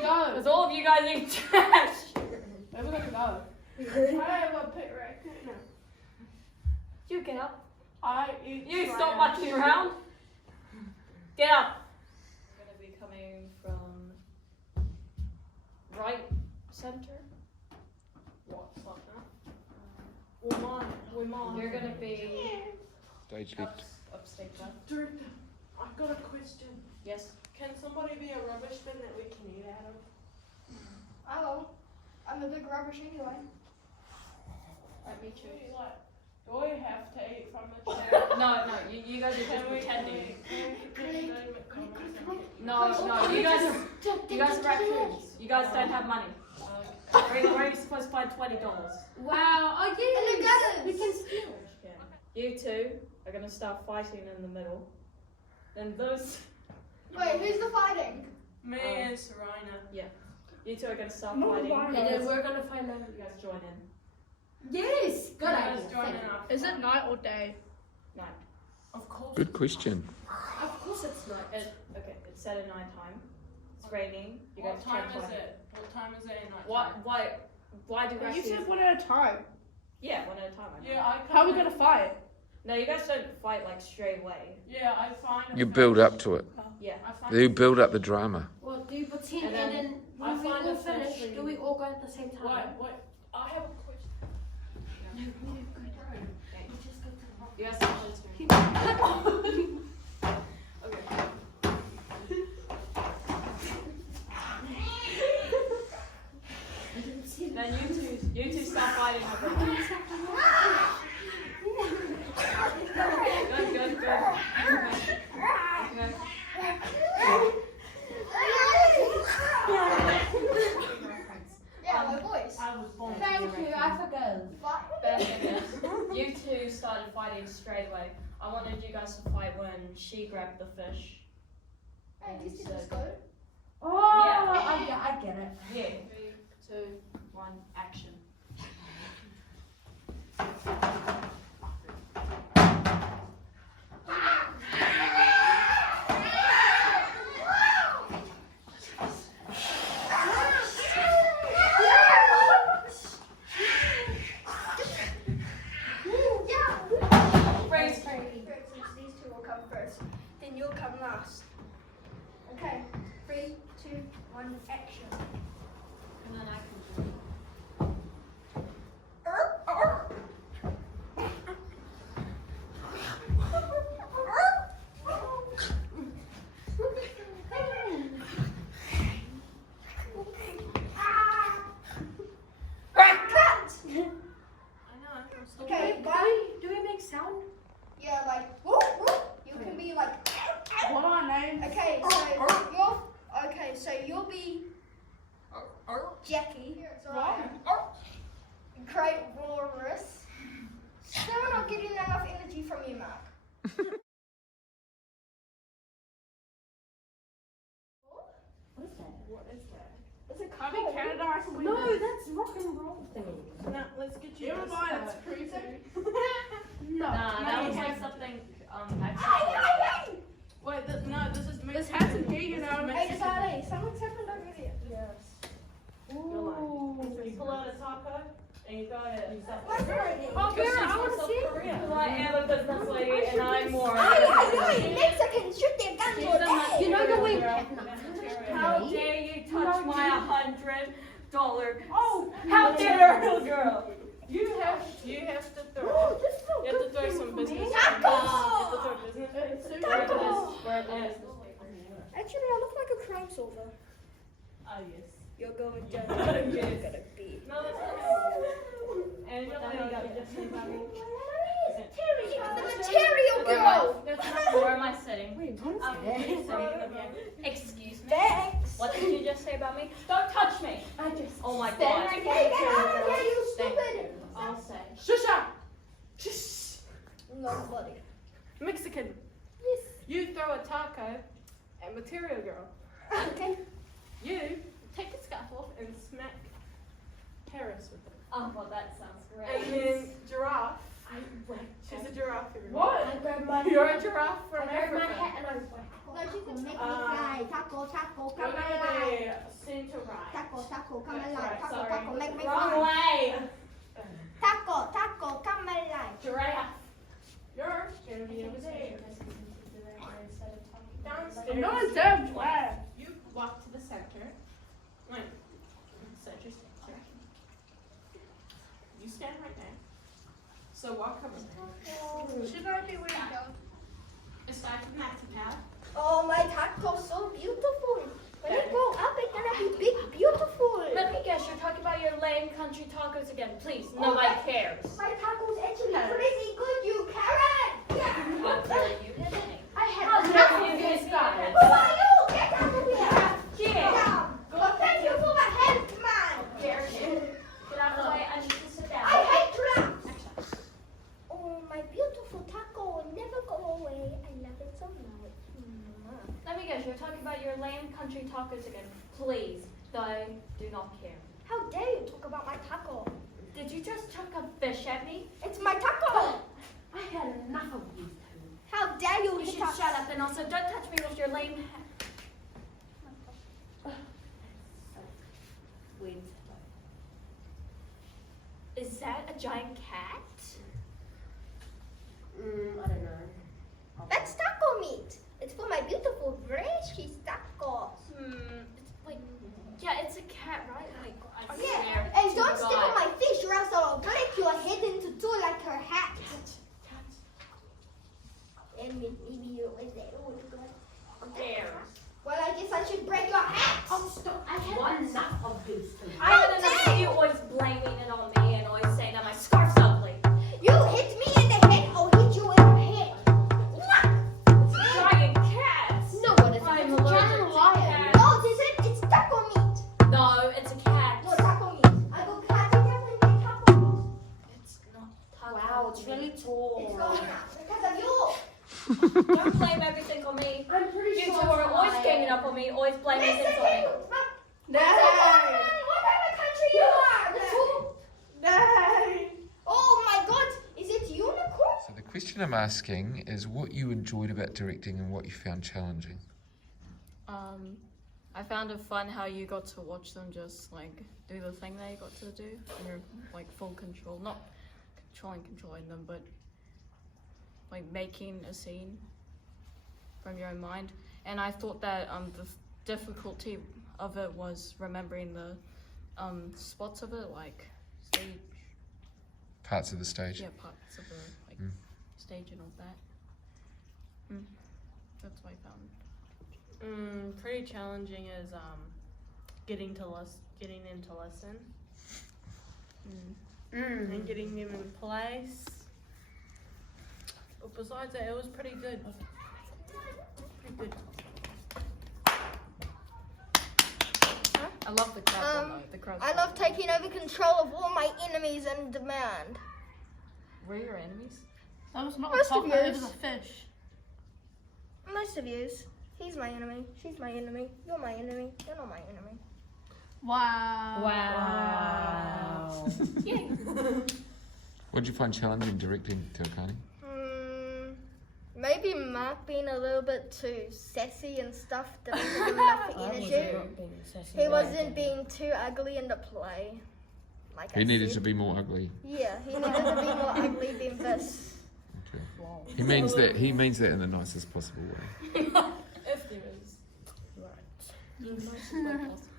we go? Because all of you guys eat trash. Where we gonna go? I have a pit wreck. No. You get up. I eat You trash. stop mucking around. Get up. We're going to be coming from right center. What's like that? We're mine. You're going to be Stage left. upstate left. Director, I've got a question. Yes. Can somebody be a rubbish bin that we can eat out of? I will. I'm a big rubbish anyway. Let me choose. Do we have to eat from the chair? No, you guys are just pretending. No, you guys are raccoons. You guys don't have money. Where are you supposed to find $20? Wow. Oh yes. And the We can steal. You two are going to start fighting in the middle. And those... Wait, who's the fighting? Me and Serena. You two are going to start fighting. And then we're gonna find out. You guys join in. Yes. Good Let's idea. join in our Is it fight. night or day? Night. Of course. Good question. Of course it's night. Okay, it's set at night time. It's raining. You What guys time can't is fight. it? What time is it in night? Why do You raccoons... said one at a time. Yeah, one at a time. I know. Yeah, I How are we can't- gonna fight? No, you guys don't fight like straight away. Yeah, I find. You build up to it. Yeah. I find. You build up the drama. Well, do you pretend And and then then I when we find all it finish, actually- do we all go at the same time? What? I have a question. No, we don't go down. We just go to the rock. You guys have to turn. Okay. I didn't see it. Then you two start fighting over it. Good. Okay. Yeah, my voice. I was born. Thank you, I forgot. You two started fighting straight away. I wanted you guys to fight when she grabbed the fish. Hey, these two just go. Oh, Yeah. I get it. Yeah. 3, 2, 1, action. Raise. These two will come first. Then you'll come last. Okay. 3, 2, 1, action. And then I can do Okay, Do we make sound? yeah, like, whoop, whoop. You can be like, What are our names? okay, so you'll be Jackie, Great Walrus. Still not getting enough energy from you, Mark. What is that? Is it I'm in Canada. I can win No, this. that's rock and roll thing. No, let's get you. Never this mind, side. it's creepy. No. Nah, that no, was you like have- something actually. Wait, this is me. This has to be, you know. Hey, Sally, something's happened over here. Yes. Ooh. You pull out a taco and you go ahead and stuff. What's her idea? Oh, Vera, she's I from wanna South see it. Korea. Well, I am a business lady and I'm more. Mexicans shoot their guns She's all a day. You know the way How dare you touch my $100? Oh, How dare you, girl? You have to throw. Oh, this is so You have to good throw for some me. business. Taco! You have to throw business. Actually, I look like a crime solver. Ah, yes. You're going down. You're gonna be. No, that's not. And you just say about me. The material girl. Where am I sitting? Wait, what is that? Excuse me. Thanks. What did you just say about me? Don't touch me. I just. Oh my Stand god. right there. Get out of here, you Thank stupid. you. I'll say. Shusha! Shh. Nobody. Mexican. Yes. You throw a taco at Material Girl. Okay. You take the scarf off and smack Paris with it. Oh, well, that sounds And great. then Giraffe. She's a giraffe. Everyone. What? I grabbed my You're a giraffe I from grabbed my Africa. hat and I was like, No, taco, make me fly. Taco, taco, come We're gonna alive. do center right. Taco, taco, come That's alive. right, Taco, sorry. taco, make me Wrong fly. way. Taco, taco, come alive. Giraffe. You're gonna be over there. Downstairs. No, instead of giraffe. You walk to the center. Wait. Center. You stand right there. So walk over there. She's already where to go. It starts with Mexico. Oh, my taco's so beautiful. When you grow up, it's gonna be big, beautiful. Let me guess, you're talking about your lame country tacos again. Please, nobody cares. My taco's actually pretty good, you carrot. Yeah. How dare you hit me? I had How enough dare of you this hit guy. me? Who are you? Get out of here. Get Down. Well, thank you for the help, man. Dare you? Get out of the way, I need to sit down. I hate rats. Oh, my beautiful taco will never go away. I love it so much. Let me guess, you're talking about your lame country tacos again. Please, I do not care. How dare you talk about my taco? Did you just chuck a fish at me? It's my taco. I had enough of you two. How dare you You hit should us? shut up and also don't touch me with your lame Wait. Is that a giant cat? I don't know. That's taco meat. It's for my beautiful cheese taco. It's like, yeah, it's a cat, right? Like, I Yeah, swear and to don't step on God. my fish or else I'll break your head into two like her hat. And maybe you is that all good? There. Well, I guess I should break your hat. Oh, stop. I had enough of these two. I had enough of you always blaming it on me and always saying that my scarf's ugly. You hit me in the head, I'll hit you in the head. It's a giant cat. No, what is it? I'm It's a allergic giant to lion. cats. No, this isn't. It's taco meat. No, it's a cat. No, taco meat. I go cut it up and make taco meat. It's not taco. Wow, it's really It's tall. going up because of you. Don't blame everything on me. I'm pretty You sure two are it's always lion. ganging up on me, always blaming Listen things to on me. you. What type of country you are? Oh my God, is it unicorn? So the question I'm asking is what you enjoyed about directing and what you found challenging. I found it fun how you got to watch them just like do the thing they got to do, and you're like full control, not controlling them, but like making a scene from your own mind. And I thought that the difficulty of it was remembering the spots of it, like stage, Parts of the stage. yeah, parts of the like stage and all that. That's what I found. Pretty challenging is getting into lesson and getting them in place. But besides that, it was pretty good. Pretty good. I love the crowd one though. The crowd. I love taking over control of all my enemies and demand. Were your enemies? That was not Most a of taco, it yours. was a fish. Most of yous. He's my enemy. She's my enemy. You're my enemy. You're not my enemy. Wow. What did you find challenging directing Teokani? Maybe Mark being a little bit too sassy and stuff. Didn't give him enough energy. He wasn't being too ugly in the play. Like He I needed said. to be more ugly. Yeah, he needed to be more ugly than this. Okay. He means that in the nicest possible way. If there is. Right. The nicest way possible.